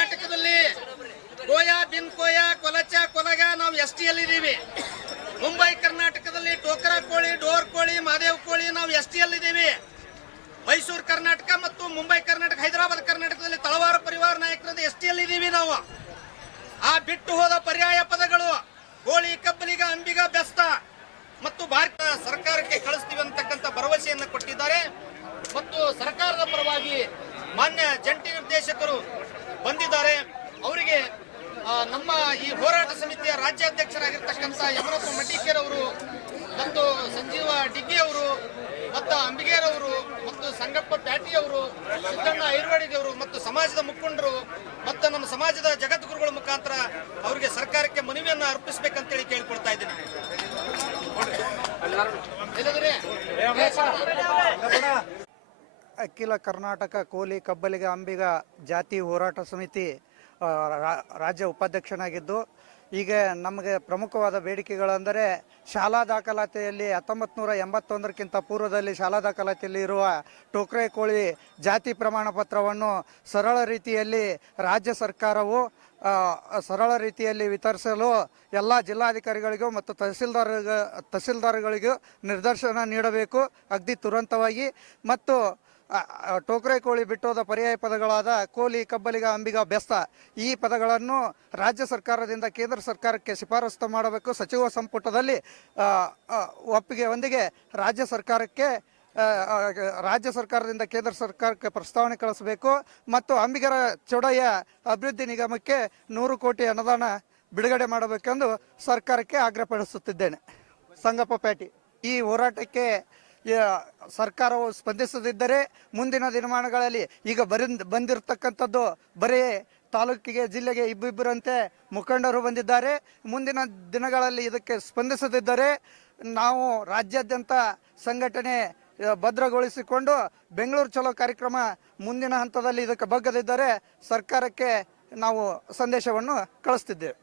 ಕರ್ನಾಟಕದಲ್ಲಿ ಕೋಯಾ ಬಿನ್ ಕೋಯಾ ಕೊಲಚ, ಕೊಲಗ ನಾವು S T ಅಲ್ಲಿ ಇದೀವಿ ಮುಂಬೈ, ಕರ್ನಾಟಕದಲ್ಲಿ ಟೋಕರ ಕೋಳಿ, ಡೋರ್ ಕೋಳಿ, ಮಾದೇವ್ ಕೋಳಿ ನಾವು ಎಸ್ ಟಿ ಅಲ್ಲಿ ಇದೀವಿ ಮೈಸೂರು, ಕರ್ನಾಟಕ ಮತ್ತು ಮುಂಬೈ, ಕರ್ನಾಟಕ, ಹೈದರಾಬಾದ್, ಕರ್ನಾಟಕದಲ್ಲಿ ತಳವಾರ ಪರಿವಾರ ನಾಯಕರದ ಎಸ್ ಟಿ ಅಲ್ಲಿ ಇದೀವಿ ನಾವು. ಆ ಬಿಟ್ಟು ಹೋದ ಪರ್ಯಾಯ ಪದಗಳು ಕೋಳಿ ಕಬ್ಬಲಿಗ ಅಂಬಿಗ, ಬೆಸ್ತ ಮತ್ತು ಭಾರತ ಸರ್ಕಾರಕ್ಕೆ ಕಳಿಸ್ತೀವಿ ಮಾನ್ಯ ಜಂಟಿ ನಿರ್ದೇಶಕರು ಬಂದಿದ್ದಾರೆ. ಅವರಿಗೆ ನಮ್ಮ ಈ ಹೋರಾಟ ಸಮಿತಿಯ ರಾಜ್ಯಾಧ್ಯಕ್ಷರಾಗಿರ್ತಕ್ಕಂಥ ಯಮನಪ್ಪ ಮಡ್ಡಿಕೇರ್ ಅವರು ಮತ್ತು ಸಂಜೀವ ಡಿಗ್ಗಿ ಅವರು ಮತ್ತು ಅಂಬಿಗೇರವರು ಮತ್ತು ಸಂಗಪ್ಪ ಪ್ಯಾಟಿ ಅವರು ಸಿದ್ದಣ್ಣ ಅವರು ಮತ್ತು ಸಮಾಜದ ಮುಖಂಡರು ಮತ್ತು ನಮ್ಮ ಸಮಾಜದ ಜಗದ್ಗುರುಗಳ ಮುಖಾಂತರ ಅವರಿಗೆ ಸರ್ಕಾರಕ್ಕೆ ಮನವಿಯನ್ನು ಅರ್ಪಿಸಬೇಕಂತೇಳಿ ಕೇಳ್ಕೊಳ್ತಾ ಇದ್ದೀನಿ. ಇಲ್ಲದ್ರೆ ಅಖಿಲ ಕರ್ನಾಟಕ ಕೋಲಿ ಕಬ್ಬಲಿಗ ಅಂಬಿಗ ಜಾತಿ ಹೋರಾಟ ಸಮಿತಿ ರಾಜ್ಯ ಉಪಾಧ್ಯಕ್ಷನಾಗಿದ್ದು ಈಗ ನಮಗೆ ಪ್ರಮುಖವಾದ ಬೇಡಿಕೆಗಳೆಂದರೆ ಶಾಲಾ ದಾಖಲಾತಿಯಲ್ಲಿ ಹತ್ತೊಂಬತ್ತು ನೂರ ಎಂಬತ್ತೊಂದರಕ್ಕಿಂತ ಪೂರ್ವದಲ್ಲಿ ಶಾಲಾ ದಾಖಲಾತಿಯಲ್ಲಿ ಇರುವ ಟೋಕ್ರೆ ಕೋಳಿ ಜಾತಿ ಪ್ರಮಾಣ ಪತ್ರವನ್ನು ಸರಳ ರೀತಿಯಲ್ಲಿ ರಾಜ್ಯ ಸರ್ಕಾರವು ಸರಳ ರೀತಿಯಲ್ಲಿ ವಿತರಿಸಲು ಎಲ್ಲ ಜಿಲ್ಲಾಧಿಕಾರಿಗಳಿಗೂ ಮತ್ತು ತಹಸೀಲ್ದಾರ್ ತಹಸೀಲ್ದಾರ್ಗಳಿಗೂ ನಿರ್ದೇಶನ ನೀಡಬೇಕು. ಅಗ್ದಿ ತುರಂತವಾಗಿ ಮತ್ತು ಟೋಕ್ರೆ ಕೋಳಿ ಬಿಟ್ಟೋದ ಪರ್ಯಾಯ ಪದಗಳಾದ ಕೋಲಿ, ಕಬ್ಬಲಿಗ, ಅಂಬಿಗ, ಬೆಸ್ತ ಈ ಪದಗಳನ್ನು ರಾಜ್ಯ ಸರ್ಕಾರದಿಂದ ಕೇಂದ್ರ ಸರ್ಕಾರಕ್ಕೆ ಶಿಫಾರಸು ಮಾಡಬೇಕು. ಸಚಿವ ಸಂಪುಟದಲ್ಲಿ ಒಪ್ಪಿಗೆ ಒಂದಿಗೆ ರಾಜ್ಯ ಸರ್ಕಾರಕ್ಕೆ ರಾಜ್ಯ ಸರ್ಕಾರದಿಂದ ಕೇಂದ್ರ ಸರ್ಕಾರಕ್ಕೆ ಪ್ರಸ್ತಾವನೆ ಕಳಿಸಬೇಕು. ಮತ್ತು ಅಂಬಿಗರ ಚೌಡಯ್ಯ ಅಭಿವೃದ್ಧಿ ನಿಗಮಕ್ಕೆ ನೂರು ಕೋಟಿ ಅನುದಾನ ಬಿಡುಗಡೆ ಮಾಡಬೇಕೆಂದು ಸರ್ಕಾರಕ್ಕೆ ಆಗ್ರಹಪಡಿಸುತ್ತಿದ್ದೇನೆ. ಸಂಗಪ್ಪ ಪೇಟಿ ಈ ಹೋರಾಟಕ್ಕೆ ಸರ್ಕಾರವು ಸ್ಪಂದಿಸದಿದ್ದರೆ ಮುಂದಿನ ದಿನಮಾನಗಳಲ್ಲಿ ಈಗ ಬರಿಂದ ಬಂದಿರತಕ್ಕಂಥದ್ದು ಬರೀ ತಾಲೂಕಿಗೆ, ಜಿಲ್ಲೆಗೆ ಇಬ್ಬಿಬ್ಬರಂತೆ ಮುಖಂಡರು ಬಂದಿದ್ದಾರೆ. ಮುಂದಿನ ದಿನಗಳಲ್ಲಿ ಇದಕ್ಕೆ ಸ್ಪಂದಿಸದಿದ್ದರೆ ನಾವು ರಾಜ್ಯಾದ್ಯಂತ ಸಂಘಟನೆ ಭದ್ರಗೊಳಿಸಿಕೊಂಡು ಬೆಂಗಳೂರು ಚಲೋ ಕಾರ್ಯಕ್ರಮ ಮುಂದಿನ ಹಂತದಲ್ಲಿ ಇದಕ್ಕೆ ಬಗ್ಗದಿದ್ದರೆ ಸರ್ಕಾರಕ್ಕೆ ನಾವು ಸಂದೇಶವನ್ನು ಕಳಿಸ್ತಿದ್ದೇವೆ.